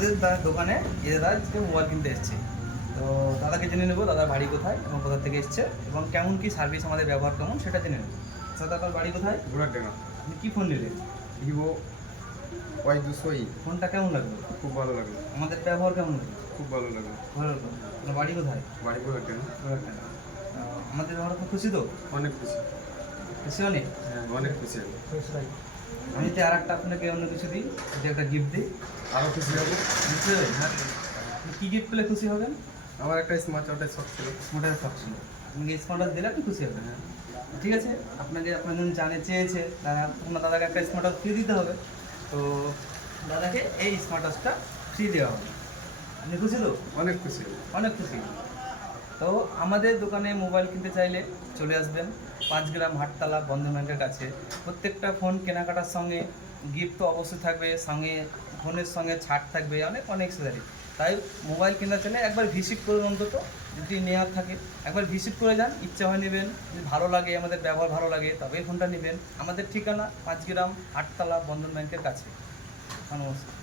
আমাদের দোকানে দাদা আজকে মোবাইল কিনতে এসছে। তো দাদাকে জেনে নেবো দাদার বাড়ি কোথায় এবং কোথা থেকে এসছে এবং কেমন কি সার্ভিস আমাদের ব্যবহার কেমন সেটা জেনে নেবো। দাদা আপনার বাড়ি কোথায়? ঘোড়ারডাঙ্গা। আপনি কী ফোন নিলেন? Vivo Y200E। ফোনটা কেমন লাগলো? খুব ভালো লাগলো। আমাদের ব্যবহার কেমন লাগলো? খুব ভালো লাগলো। ভালো লাগলো। আপনার বাড়ি কোথায়? বাড়ি ঘোড়ারডাঙ্গা। আমাদের ব্যবহার খুব খুশি তো? অনেক খুশি। খুশি অনেক? হ্যাঁ, অনেক খুশি আমি। আমি তো আর একটা আপনাকে অন্য কিছু দিই, যে একটা গিফট দিই, আরও খুশি হবো। বুঝতে পারবেন? হ্যাঁ, আপনি কী গিফট পেলে খুশি হবেন? আমার একটা স্মার্ট ওয়াচের শখ ছিল। স্মার্টার শখ ছিল, আপনি স্মার্টার দিলে আপনি খুশি হবেন। হ্যাঁ, ঠিক আছে। আপনাকে আপনার জন্য চেয়েছে আপনার দাদাকে একটা স্মার্ট ওয়াচ ফ্রি দিতে হবে। তো দাদাকে এই স্মার্ট ওয়াচটা ফ্রি দেওয়া হবে। আপনি খুশি তো? অনেক খুশি হবো। অনেক খুশি। তো আমাদের দোকানে মোবাইল কিনতে চাইলে চলে আসবেন 5 গ্রাম হাটতলা বন্ধন ব্যাংকের কাছে। প্রত্যেকটা ফোন কেনাকাটার সঙ্গে গিফট তো অবশ্যই থাকবে, সঙ্গে ফোনের সঙ্গে ছাড় থাকবে, অনেক অ্যাক্সেসরি। তাই মোবাইল কেনার চাইলে একবার ভিজিট করুন, অন্তত যদি নেওয়ার থাকে একবার ভিজিট করে যান। ইচ্ছা হয় নেবেন, যদি ভালো লাগে, আমাদের ব্যবহার ভালো লাগে, তবেই ফোনটা নেবেন। আমাদের ঠিকানা 5 গ্রাম হাটতলা বন্ধন ব্যাংকের কাছে। নমস্কার।